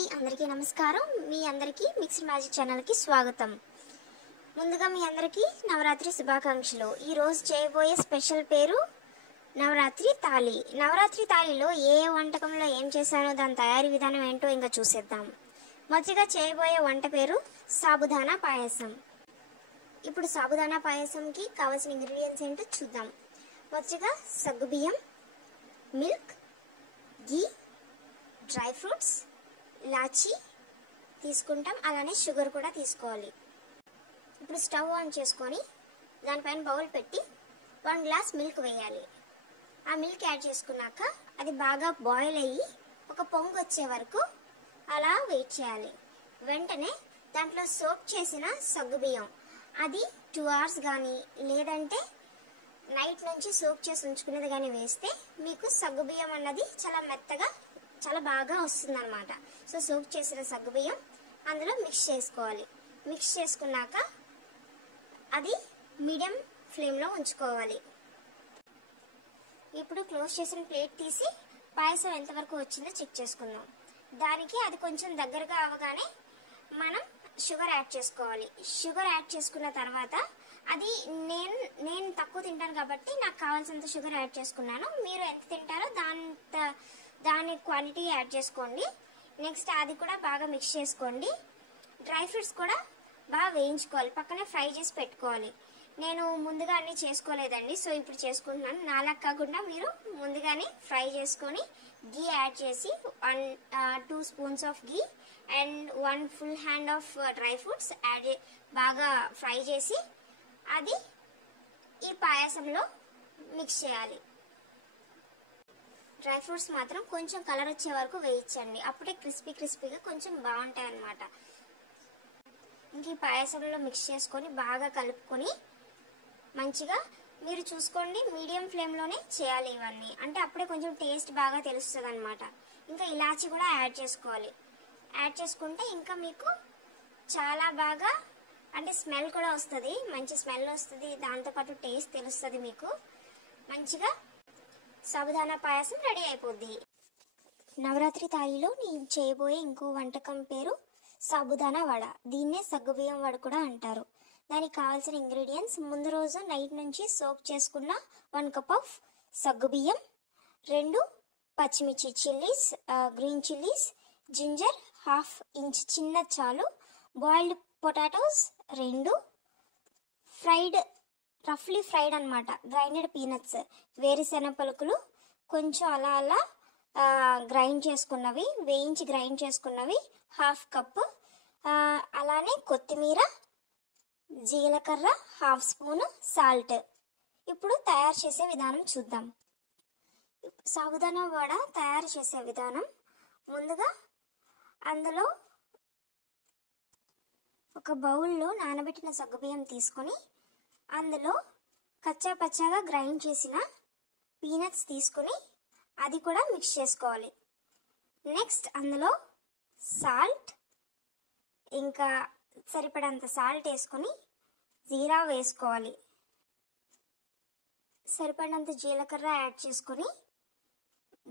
అండి, అందరికీ నమస్కారం. మీ అందరికీ మిక్స్డ్ మ్యాజిక్ ఛానల్కి స్వాగతం. ముందుగా మీ అందరికీ నవరాత్రి శుభాకాంక్షలు. ఈరోజు చేయబోయే స్పెషల్ పేరు నవరాత్రి తాళి. నవరాత్రి తాళిలో ఏ వంటకంలో ఏం చేశానో దాని తయారీ విధానం ఏంటో ఇంకా చూసేద్దాం. మొదటిగా చేయబోయే వంట పేరు సాబుదానా పాయసం. ఇప్పుడు సాబుదానా పాయసంకి కావాల్సిన ఇంగ్రీడియంట్స్ ఏంటో చూద్దాం. మొదటిగా సగ్గుబియ్యం, మిల్క్, ఘీ, డ్రై ఫ్రూట్స్, ఇలాచీ తీసుకుంటాం. అలానే షుగర్ కూడా తీసుకోవాలి. ఇప్పుడు స్టవ్ ఆన్ చేసుకొని దానిపైన బౌల్ పెట్టి 1 గ్లాస్ మిల్క్ వేయాలి. ఆ మిల్క్ యాడ్ చేసుకున్నాక అది బాగా బాయిల్ అయ్యి ఒక పొంగు వచ్చే వరకు అలా వెయిట్ చేయాలి. వెంటనే దాంట్లో సోక్ చేసిన సగ్గుబియ్యం అది 2 hours కానీ లేదంటే నైట్ నుంచి సోక్ చేసి ఉంచుకునేది కానీ వేస్తే మీకు సగ్గుబియ్యం అన్నది చాలా మెత్తగా చాలా బాగా వస్తుందన్నమాట. సో సోక్ చేసిన సగ్గుబియ్యం అందులో మిక్స్ చేసుకోవాలి. మిక్స్ చేసుకున్నాక అది మీడియం ఫ్లేమ్లో ఉంచుకోవాలి. ఇప్పుడు క్లోజ్ చేసిన ప్లేట్ తీసి పాయసం ఎంతవరకు వచ్చిందో చెక్ చేసుకుందాం. దానికి అది కొంచెం దగ్గరగా అవగానే మనం షుగర్ యాడ్ చేసుకోవాలి. షుగర్ యాడ్ చేసుకున్న తర్వాత అది నేను తక్కువ తింటాను కాబట్టి నాకు కావాల్సినంత షుగర్ యాడ్ చేసుకున్నాను. మీరు ఎంత తింటారో దాని క్వాంటిటీ యాడ్ చేసుకోండి. నెక్స్ట్ అది కూడా బాగా మిక్స్ చేసుకోండి. డ్రై ఫ్రూట్స్ కూడా బాగా వేయించుకోవాలి, పక్కనే ఫ్రై చేసి పెట్టుకోవాలి. నేను ముందుగా అన్నీ చేసుకోలేదండి, సో ఇప్పుడు చేసుకుంటున్నాను. నాలా కాకుండా మీరు ముందుగానే ఫ్రై చేసుకొని ఘీ యాడ్ చేసి 2 spoons of ghee and 1 full hand of dry fruits add బాగా ఫ్రై చేసి అది ఈ పాయసంలో మిక్స్ చేయాలి. డ్రై ఫ్రూట్స్ మాత్రం కొంచెం కలర్ వచ్చే వరకు వేయించండి, అప్పుడే క్రిస్పీగా కొంచెం బాగుంటాయి అన్నమాట. ఇంక ఈ పాయసంలో మిక్స్ చేసుకొని బాగా కలుపుకొని మంచిగా మీరు చూసుకోండి, మీడియం ఫ్లేమ్లోనే చేయాలి ఇవన్నీ. అంటే అప్పుడే కొంచెం టేస్ట్ బాగా తెలుస్తుంది అనమాట. ఇంకా ఇలాచీ కూడా యాడ్ చేసుకోవాలి. యాడ్ చేసుకుంటే ఇంకా మీకు చాలా బాగా అంటే స్మెల్ కూడా వస్తుంది, మంచి స్మెల్ వస్తుంది. దాంతోపాటు టేస్ట్ తెలుస్తుంది మీకు. మంచిగా సాబుదానా పాయసం రెడీ అయిపోద్ది. నవరాత్రి తాళిలో నేను చేయబోయే ఇంకో వంటకం పేరు సాబుదానా వడ. దీన్నే సగ్గుబియ్యం వడ కూడా అంటారు. దానికి కావాల్సిన ఇంగ్రీడియంట్స్: ముందు రోజు నైట్ నుంచి సోక్ చేసుకున్న 1 కప్ ఆఫ్ సగ్గుబియ్యం, 2 పచ్చిమిర్చి chillies, green chillies, ginger 1/2 inch చిన్న చాలు, బాయిల్డ్ పొటాటోస్ 2, రఫ్లీ ఫ్రైడ్ అనమాట గ్రైండెడ్ పీనట్స్, వేరుశెనగ పలుకులు కొంచెం అలా గ్రైండ్ చేసుకున్నవి, వేయించి గ్రైండ్ చేసుకున్నవి 1/2 కప్, అలానే కొత్తిమీర, జీలకర్ర 1/2 స్పూన్, సాల్ట్. ఇప్పుడు తయారు చేసే విధానం చూద్దాం. సాబుదానా వడ తయారు చేసే విధానం: ముందుగా అందులో ఒక బౌల్లో నానబెట్టిన సగ్గుబియ్యం తీసుకొని అందులో కచ్చా పచ్చాగా గ్రైండ్ చేసిన పీనట్స్ తీసుకొని అది కూడా మిక్స్ చేసుకోవాలి. నెక్స్ట్ అందులో సాల్ట్, ఇంకా సరిపడంత సాల్ట్ వేసుకొని జీరా వేసుకోవాలి. సరిపడినంత జీలకర్ర యాడ్ చేసుకొని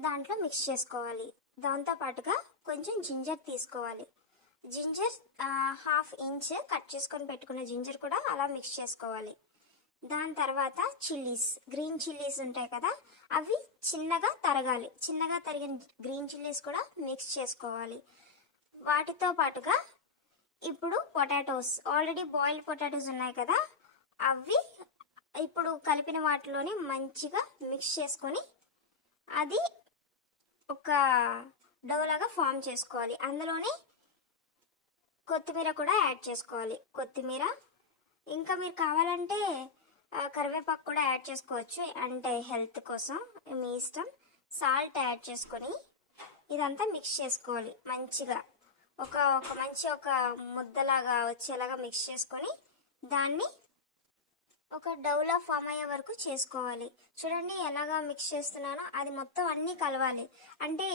దాంట్లో మిక్స్ చేసుకోవాలి. దాంతోపాటుగా కొంచెం జింజర్ తీసుకోవాలి. జింజర్ 1/2 ఇంచ్ కట్ చేసుకొని పెట్టుకున్న జింజర్ కూడా అలా మిక్స్ చేసుకోవాలి. దాని తర్వాత చిల్లీస్, గ్రీన్ చిల్లీస్ ఉంటాయి కదా, అవి చిన్నగా తరగాలి. చిన్నగా తరిగిన గ్రీన్ చిల్లీస్ కూడా మిక్స్ చేసుకోవాలి. వాటితో పాటుగా ఇప్పుడు పొటాటోస్, ఆల్రెడీ బాయిల్డ్ పొటాటోస్ ఉన్నాయి కదా, అవి ఇప్పుడు కలిపిన వాటిలోని మంచిగా మిక్స్ చేసుకొని అది ఒక డో లాగా ఫామ్ చేసుకోవాలి. అందులోనే కొత్తిమీర కూడా యాడ్ చేసుకోవాలి. కొత్తిమీర, ఇంకా మీరు కావాలంటే కరివేపాకు కూడా యాడ్ చేసుకోవచ్చు, అంటే హెల్త్ కోసం మీ ఇష్టం. సాల్ట్ యాడ్ చేసుకొని ఇదంతా మిక్స్ చేసుకోవాలి. మంచిగా ఒక ముద్దలాగా వచ్చేలాగా మిక్స్ చేసుకొని దాన్ని ఒక డౌలా ఫామ్ అయ్యే వరకు చేసుకోవాలి. చూడండి ఎలాగా మిక్స్ చేస్తున్నానో, అది మొత్తం అన్నీ కలవాలి. అంటే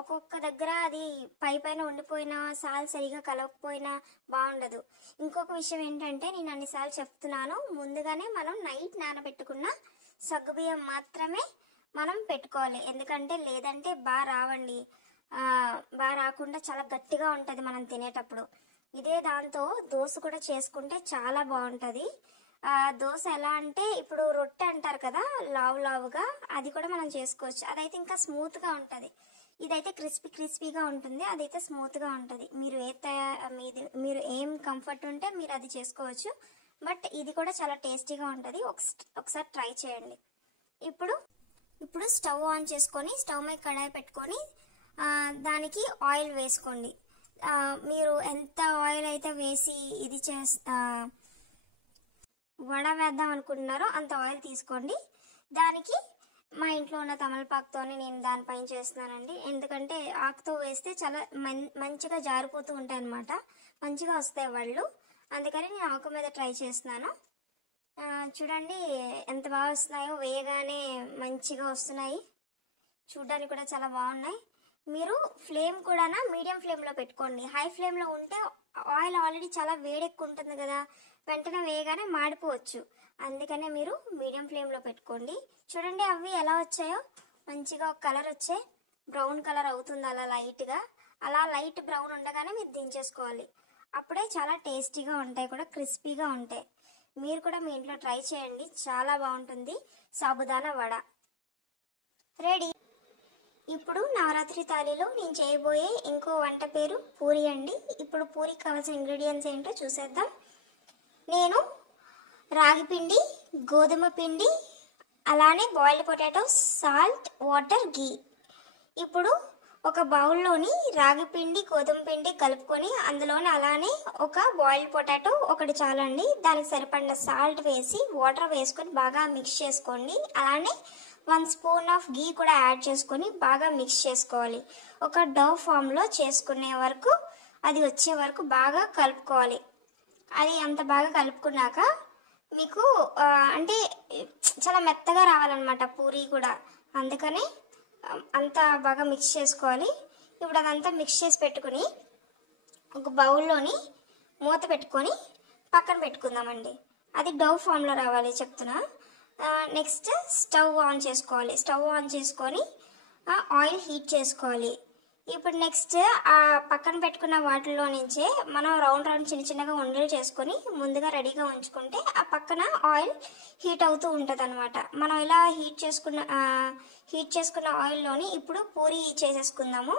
ఒక్కొక్క దగ్గర అది పైన ఉండిపోయినా సాల్ సరిగా కలవకపోయినా బాగుండదు. ఇంకొక విషయం ఏంటంటే, నేను అన్నిసార్లు చెప్తున్నాను, ముందుగానే మనం నైట్ నానబెట్టుకున్న సగ్గుబియ్యం మాత్రమే మనం పెట్టుకోవాలి. ఎందుకంటే లేదంటే బాగా రాకుండా చాలా గట్టిగా ఉంటుంది మనం తినేటప్పుడు. ఇదే దాంతో దోశ కూడా చేసుకుంటే చాలా బాగుంటుంది. దోశ ఎలా అంటే ఇప్పుడు రొట్టె అంటారు కదా, లావు లావుగా, అది కూడా మనం చేసుకోవచ్చు. అదైతే ఇంకా స్మూత్గా ఉంటుంది. ఇదైతే క్రిస్పీగా ఉంటుంది, అదైతే స్మూత్గా ఉంటుంది. మీరు ఏం కంఫర్ట్ ఉంటే మీరు అది చేసుకోవచ్చు. బట్ ఇది కూడా చాలా టేస్టీగా ఉంటుంది. ఒకసారి ట్రై చేయండి. ఇప్పుడు స్టవ్ ఆన్ చేసుకొని స్టవ్ మీద కడాయి పెట్టుకొని దానికి ఆయిల్ వేసుకోండి. మీరు ఎంత ఆయిల్ అయితే వేసి ఇది వడ వేద్దాం అనుకుంటున్నారో అంత ఆయిల్ తీసుకోండి. దానికి మా ఇంట్లో ఉన్న తమలపాకుతోని నేను దానిపైన చేస్తున్నానండి. ఎందుకంటే ఆకుతో వేస్తే చాలా మంచిగా జారిపోతూ ఉంటాయి అన్నమాట, మంచిగా వస్తాయి వాళ్ళు. అందుకని నేను ఆకు మీద ట్రై చేస్తున్నాను. చూడండి ఎంత బాగా వస్తున్నాయో, వేయగానే మంచిగా వస్తున్నాయి. చూడడానికి కూడా చాలా బాగున్నాయి. మీరు ఫ్లేమ్ కూడా మీడియం ఫ్లేమ్లో పెట్టుకోండి. హై ఫ్లేమ్లో ఉంటే ఆయిల్ ఆల్రెడీ చాలా వేడెక్కువ ఉంటుంది కదా, వెంటనే వేయగానే మాడిపోవచ్చు. అందుకనే మీరు మీడియం ఫ్లేమ్లో పెట్టుకోండి. చూడండి అవి ఎలా వచ్చాయో, మంచిగా ఒక కలర్ వచ్చాయి. బ్రౌన్ కలర్ అవుతుంది అలా లైట్గా. అలా లైట్ బ్రౌన్ ఉండగానే మీరు దించేసుకోవాలి. అప్పుడే చాలా టేస్టీగా ఉంటాయి, కూడా క్రిస్పీగా ఉంటాయి. మీరు కూడా మీ ఇంట్లో ట్రై చేయండి, చాలా బాగుంటుంది. సాబుదానా వడ రెడీ. ఇప్పుడు నవరాత్రి థాలీలో నేను చేయబోయే ఇంకో వంట పేరు పూరి అండి. ఇప్పుడు పూరికి కావాల్సిన ఇంగ్రీడియంట్స్ ఏంటో చూసేద్దాం. నేను రాగి పిండి, గోధుమ పిండి, అలానే బాయిల్డ్ పొటాటోస్, సాల్ట్, వాటర్, గీ. ఇప్పుడు ఒక బౌల్లోని రాగి పిండి, గోధుమ పిండి కలుపుకొని అందులోనే అలానే ఒక బాయిల్డ్ పొటాటో ఒకటి చాలండి, దానికి సరిపడిన సాల్ట్ వేసి వాటర్ వేసుకొని బాగా మిక్స్ చేసుకోండి. అలానే 1 స్పూన్ ఆఫ్ గీ కూడా యాడ్ చేసుకొని బాగా మిక్స్ చేసుకోవాలి. ఒక డౌ ఫామ్లో చేసుకునే వరకు, అది వచ్చే వరకు బాగా కలుపుకోవాలి. అది అంత బాగా కలుపుకున్నాక మీకు అంటే చాలా మెత్తగా రావాలన్నమాట పూరి కూడా, అందుకని అంతా బాగా మిక్స్ చేసుకోవాలి. ఇప్పుడు అదంతా మిక్స్ చేసి పెట్టుకుని ఒక బౌల్లోని మూత పెట్టుకొని పక్కన పెట్టుకుందామండి. అది డౌ ఫామ్లో రావాలి చెప్తున్నా. నెక్స్ట్ స్టవ్ ఆన్ చేసుకోవాలి. స్టవ్ ఆన్ చేసుకొని ఆయిల్ హీట్ చేసుకోవాలి. ఇప్పుడు నెక్స్ట్ ఆ పక్కన పెట్టుకున్న వాటిల్లో నుంచే మనం రౌండ్ చిన్న చిన్నగా ఉండలు చేసుకొని ముందుగా రెడీగా ఉంచుకుంటే ఆ పక్కన ఆయిల్ హీట్ అవుతూ ఉంటుంది అనమాట. మనం ఇలా హీట్ చేసుకున్న ఆయిల్లోని ఇప్పుడు పూరి చేసేసుకుందాము.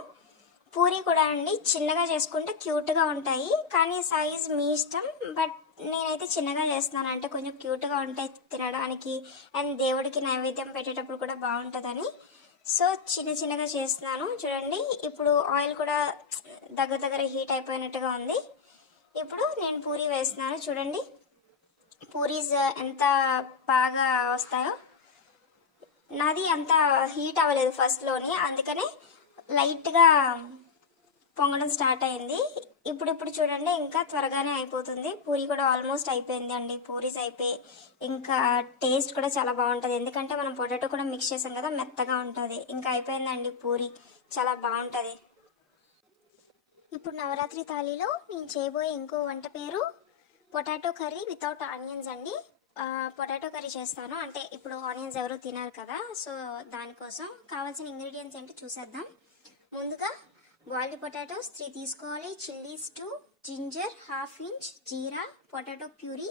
పూరి కూడా అండి చిన్నగా చేసుకుంటే క్యూట్గా ఉంటాయి, కానీ సైజ్ మీ ఇష్టం. బట్ నేనైతే చిన్నగా చేస్తున్నాను, అంటే కొంచెం క్యూట్గా ఉంటాయి తినడానికి, అండ్ దేవుడికి నైవేద్యం పెట్టేటప్పుడు కూడా బాగుంటుందని. సో చిన్నగా చేస్తున్నాను. చూడండి ఇప్పుడు ఆయిల్ కూడా దగ్గర హీట్ అయిపోయినట్టుగా ఉంది. ఇప్పుడు నేను పూరి వేస్తున్నాను. చూడండి పూరీస్ ఎంత బాగా వస్తాయో. నాది అంత హీట్ అవ్వలేదు ఫస్ట్లోని, అందుకనే లైట్గా పొంగడం స్టార్ట్ అయింది. ఇప్పుడు చూడండి ఇంకా త్వరగానే అయిపోతుంది. పూరి కూడా ఆల్మోస్ట్ అయిపోయింది అండి. పూరీస్ అయిపోయి ఇంకా టేస్ట్ కూడా చాలా బాగుంటుంది, ఎందుకంటే మనం పొటాటో కూడా మిక్స్ చేసాం కదా, మెత్తగా ఉంటుంది. ఇంకా అయిపోయిందండి పూరి, చాలా బాగుంటుంది. ఇప్పుడు నవరాత్రి థాలీలో నేను చేయబోయే ఇంకో వంట పేరు పొటాటో కర్రీ వితౌట్ ఆనియన్స్ అండి. పొటాటో కర్రీ చేస్తాను, అంటే ఇప్పుడు ఆనియన్స్ ఎవరు తినరు కదా, సో దానికోసం కావాల్సిన ఇంగ్రీడియంట్స్ ఏంటో చూసేద్దాం. ముందుగా బాయిల్డ్ పొటాటోస్ 3 తీసుకోవాలి, chillies 2, ginger 1/2 inch, jeera, potato puree,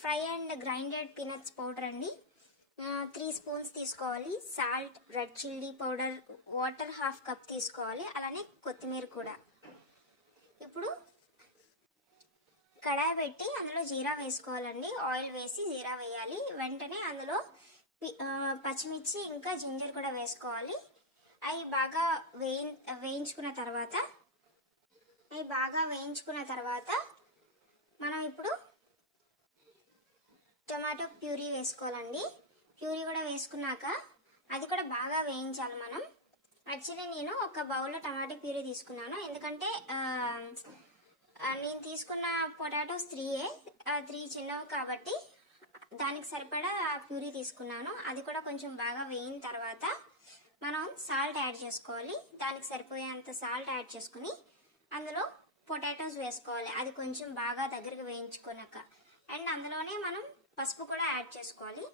fry and grinded peanuts powder అండి 3 స్పూన్స్ తీసుకోవాలి, salt, red chilli powder, water 1/2 cup తీసుకోవాలి, అలానే కొత్తిమీర కూడా. ఇప్పుడు కడాయి పెట్టి అందులో జీరా వేసుకోవాలండి. ఆయిల్ వేసి జీరా వేయాలి. వెంటనే అందులో పచ్చిమిర్చి ఇంకా జింజర్ కూడా వేసుకోవాలి. అవి బాగా వేయించుకున్న తర్వాత మనం ఇప్పుడు టమాటో ప్యూరీ వేసుకోవాలండి. ప్యూరీ కూడా వేసుకున్నాక అది కూడా బాగా వేయించాలి మనం. యాక్చువల్లీ నేను ఒక బౌల్లో టమాటో ప్యూరీ తీసుకున్నాను, ఎందుకంటే నేను తీసుకున్న పొటాటోస్ 3 చిన్నవి కాబట్టి దానికి సరిపడా ప్యూరీ తీసుకున్నాను. అది కూడా కొంచెం బాగా వేయిన తర్వాత మనం సాల్ట్ యాడ్ చేసుకోవాలి. దానికి సరిపోయేంత సాల్ట్ యాడ్ చేసుకుని అందులో పొటాటోస్ వేసుకోవాలి. అది కొంచెం బాగా దగ్గరికి వేయించుకున్నాక, అండ్ అందులోనే మనం పసుపు కూడా యాడ్ చేసుకోవాలి.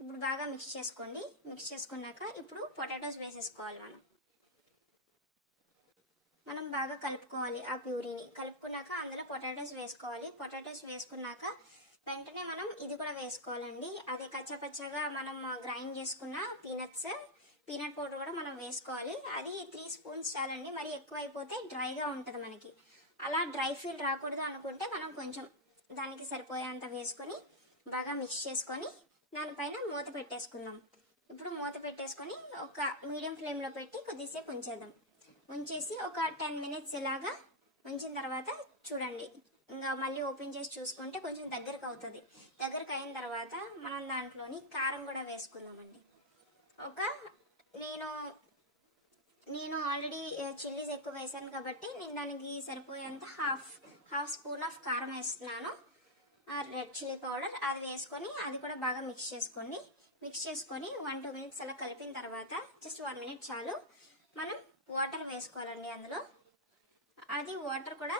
ఇప్పుడు బాగా మిక్స్ చేసుకోండి. మిక్స్ చేసుకున్నాక ఇప్పుడు పొటాటోస్ వేసేసుకోవాలి మనం. బాగా కలుపుకోవాలి. ఆ ప్యూరీని కలుపుకున్నాక అందులో పొటాటోస్ వేసుకోవాలి. పొటాటోస్ వేసుకున్నాక వెంటనే మనం ఇది కూడా వేసుకోవాలండి. అదే కచ్చాపచ్చగా మనం గ్రైండ్ చేసుకున్న పీనట్ పౌడర్ కూడా మనం వేసుకోవాలి. అది 3 స్పూన్స్ చాలండి. మరి ఎక్కువ అయిపోతే డ్రైగా ఉంటుంది మనకి. అలా డ్రై ఫీల్ రాకూడదు అనుకుంటే మనం కొంచెం దానికి సరిపోయేంత వేసుకొని బాగా మిక్స్ చేసుకొని దానిపైన మూత పెట్టేసుకుందాం. ఇప్పుడు మూత పెట్టేసుకొని ఒక మీడియం ఫ్లేమ్లో పెట్టి కొద్దిసేపు ఉంచేద్దాం. ఉంచేసి ఒక 10 మినిట్స్ ఇలాగా ఉంచిన తర్వాత చూడండి, ఇంకా మళ్ళీ ఓపెన్ చేసి చూసుకుంటే కొంచెం దగ్గరకు అవుతుంది. దగ్గరకు అయిన తర్వాత మనం దాంట్లోని కారం కూడా వేసుకుందామండి. నేను ఆల్రెడీ చిల్లీస్ ఎక్కువ వేసాను కాబట్టి నేను దానికి సరిపోయేంత హాఫ్ స్పూన్ ఆఫ్ కారం వేస్తున్నాను. రెడ్ చిల్లీ పౌడర్ అది వేసుకొని అది కూడా బాగా మిక్స్ చేసుకోండి. మిక్స్ చేసుకొని 1-2 మినిట్స్ అలా కలిపిన తర్వాత జస్ట్ 1 మినిట్ చాలు. మనం వాటర్ వేసుకోవాలండి అందులో. అది వాటర్ కూడా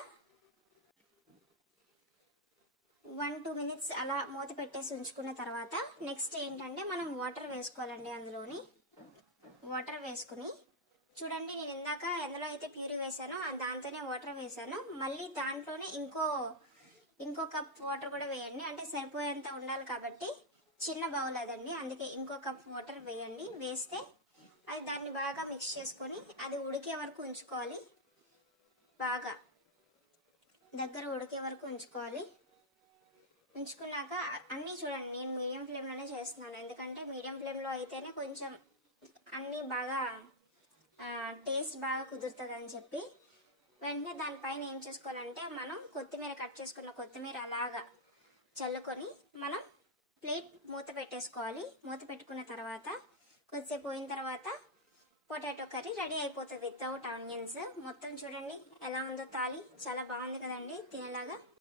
1-2 మినిట్స్ అలా మూత పెట్టేసి ఉంచుకున్న తర్వాత నెక్స్ట్ ఏంటంటే మనం వాటర్ వేసుకోవాలండి. అందులోని వాటర్ వేసుకుని చూడండి, నేను ఇందాక ఎందులో అయితే ప్యూరీ వేసానో దాంతోనే వాటర్ వేసాను. మళ్ళీ దాంట్లోనే ఇంకో కప్ వాటర్ కూడా వేయండి. అంటే సరిపోయేంత ఉండాలి కాబట్టి చిన్న బౌల్ అదండి, అందుకే ఇంకో కప్ వాటర్ వేయండి. వేస్తే అది దాన్ని బాగా మిక్స్ చేసుకొని అది ఉడికే వరకు ఉంచుకోవాలి. బాగా దగ్గర ఉడికే వరకు ఉంచుకోవాలి. ఉంచుకున్నాక అన్నీ చూడండి, నేను మీడియం ఫ్లేమ్లోనే చేస్తున్నాను. ఎందుకంటే మీడియం ఫ్లేమ్లో అయితేనే కొంచెం అన్నీ బాగా టేస్ట్ బాగా కుదురుతుంది అని చెప్పి. వెంటనే దానిపైన ఏం చేసుకోవాలంటే మనం కొత్తిమీర కట్ చేసుకున్న కొత్తిమీర అలాగా చల్లుకొని మనం ప్లేట్ మూత పెట్టేసుకోవాలి. మూత పెట్టుకున్న తర్వాత కొద్దిసేపు పోయిన తర్వాత పొటాటో కర్రీ రెడీ అయిపోతుంది వితౌట్ ఆనియన్స్. మొత్తం చూడండి ఎలా ఉందో తాలి, చాలా బాగుంది కదండి తినేలాగా.